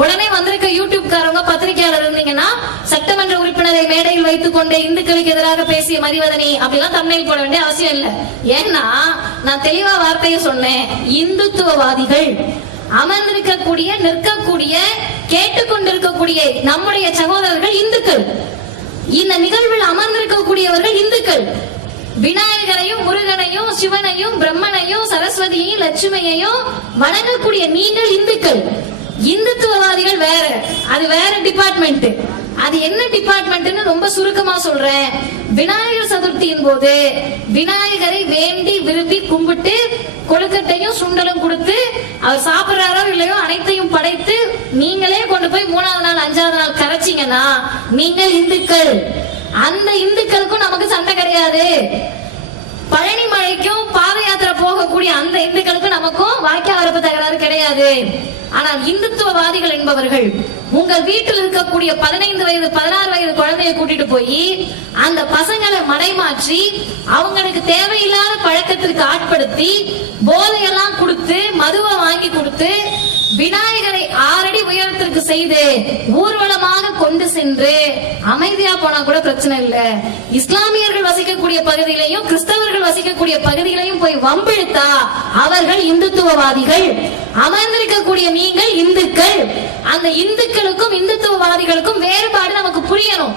உடனே வந்திருக்க யூடியூப்காரங்க பத்திரிகையாளர் இருந்தீங்கன்னா சட்டமன்ற உறுப்பினரை மேடையில் வைத்துக் கொண்டே இந்துக்களுக்கு எதிராக பேசிய மதிவதனி அப்படிலாம் தம்மையில் போட வேண்டிய அவசியம் இல்லை. ஏன்னா நான் தெளிவா வார்த்தையை சொன்னேன். இந்துத்துவவாதிகள் அமர்ந்திருக்கக்கூடிய, நிற்கக்கூடிய, கேட்டுக்கொண்டிருக்கக்கூடிய நம்முடைய சகோதரர்கள் இந்துக்கள். இந்த நிகழ்வில் அமர்ந்திருக்கக்கூடியவர்கள் இந்துக்கள். விநாயகரையும் முருகனையும் சிவனையும் பிரம்மனையும் சரஸ்வதியையும் லட்சுமியையும் வணங்கக்கூடிய நீங்கள் இந்துக்கள். இந்துத்துவவாதிகள் வேற, அது வேற டிபார்ட்மெண்ட். அது என்ன டிபார்ட்மெண்ட்னு ரொம்ப சுருக்கமா சொல்றேன். விநாயகர் சதுர்த்தியின் போது விநாயகரை வேண்டி விரும்பி கும்பிட்டு கொழுக்கட்டையும் சுண்டலும் கொடுத்து அவர் சாப்பிடுறாரோ இல்லையோ அனைத்தையும் படைத்து நீங்களே கொண்டு போய் 3வது நாள் 5வது நாள் கரைச்சிங்கன்னா நீங்கள் இந்துக்கள். அந்த இந்துக்களுக்கும் நமக்கு சண்டை கிடையாது. பழனி மலைக்கும் பாத யாத்திரை போகக்கூடிய அந்த இந்துக்களுக்கும் நமக்கும் வாய்க்கா வரப்பு தகராறு கிடையாது. ஆனால் இந்துத்துவவாதிகள் என்பவர்கள் உங்கள் வீட்டில் இருக்கக்கூடிய 15 வயது 16 வயது குழந்தையை கூட்டிட்டு போய் அந்த பசங்களை மடைமாற்றி அவங்களுக்கு தேவையில்லாத பழக்கத்திற்கு ஆட்படுத்தி போதையெல்லாம் கொடுத்து மதுவை வாங்கி கொடுத்து விநாயகரை 6 அடி உயரத்திற்கு செய்து ஊர்வலமாக கொண்டு சென்று அமைதியா போனா கூட பிரச்சனை இல்ல. இஸ்லாமியர்கள் வசிக்கக்கூடிய பகுதியிலையும் கிறிஸ்தவர்கள் வசிக்கக்கூடிய பகுதியிலையும் போய் வம்பிழுத்தா அவர்கள் இந்துத்துவவாதிகள். அமர்ந்திருக்கக்கூடிய நீங்கள் இந்துக்கள். அந்த இந்துக்களுக்கும் இந்துத்துவவாதிகளுக்கும் வேறுபாடு நமக்கு புரியணும்.